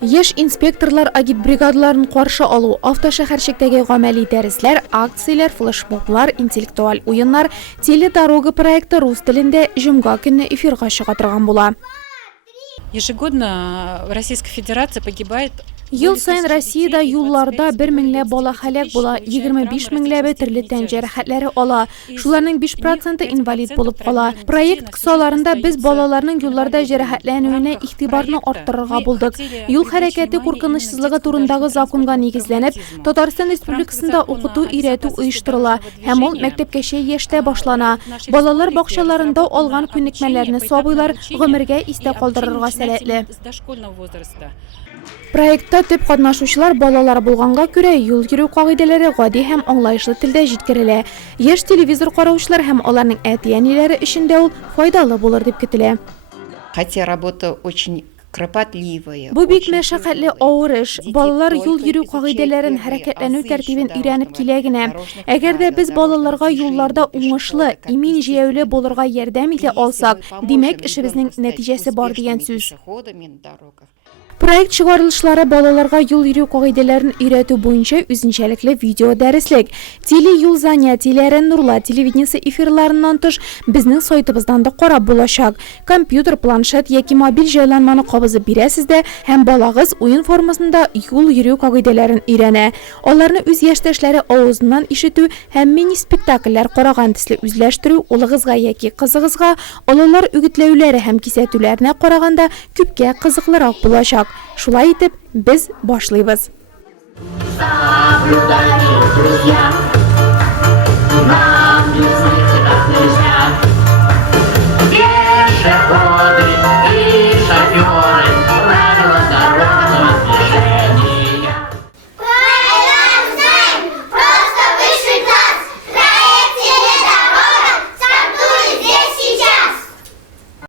Яш инспекторлар агитбригадаларын каршы алу, автошәһәрчектәге гамәли дәресләр, акцияләр, флешмоблар, интеллектуаль уеннар, теледорога проекты рус телендә җомга көнне эфирга чыга торган була. Ежегодно в Российской Федерации погибает. Ел сайын Россиядә юлларда 1 меңләп бала һәлак була, 25 меңләбе төрле тән җәрәхәтләре ала. Шуларның 5% инвалид булып кала. Проект кысаларында без балаларның юлларда җәрәхәтләнүенә игътибарны арттырырга булдык. Юл хәрәкәте куркынычсызлыгы турындагы законга нигезләнеп, Татарстан Республикасында укыту өйрәтү оештырыла һәм ул мәктәпкәчә яшьтә башлана. Балалар бакчаларында алган күнекмәләрне сабыйлар гомергә истә калдырырга сәләтле. Проектта төп катнашучылар балалар булганга күрә юл йөрү кагыйдәләре гади һәм аңлаешлы телдә җиткерелә. Яшь телевизор караучылар һәм аларның әти-әниләре өчен дә ул файдалы булыр дип көтелә. Хотя работа очень кропотливая. Бу бик мәшәкатьле авыр эш. Балалар юл йөрү кагыйдәләрен, хәрәкәтләнү тәртибен өйрәнеп килә генә. Әгәр дә без балаларга юлларда уңышлы, имин җәяүле булырга ярдәм итә алсак, димәк эшебезнең нәтиҗәсе бар дигән сүз. Проект чыгарылышлары балаларга юл йөрү кагыйдәләрен өйрәтү буенча үзенчәлекле видео дәреслек. Теле юл занятиеләре Нурла телевидениесе эфирларыннан тыш безнең сайтыбыздан да карап булачак. Компьютер, планшет яки мобиль җайланманы кабызып бирәсез дә һәм балагыз уен формасында юл йөрү кагыйдәләрен өйрәнә. Аларны үз яшьтәшләре авызыннан ишетү һәм мини-спектакльләр караган төсле үзләштерү улыгызга яки кызыгызга алалар үгетләүләре һәм кисәтүләренә караганда күпкә кызыклырак булачак. Шулай итеп, без башлыйбыз.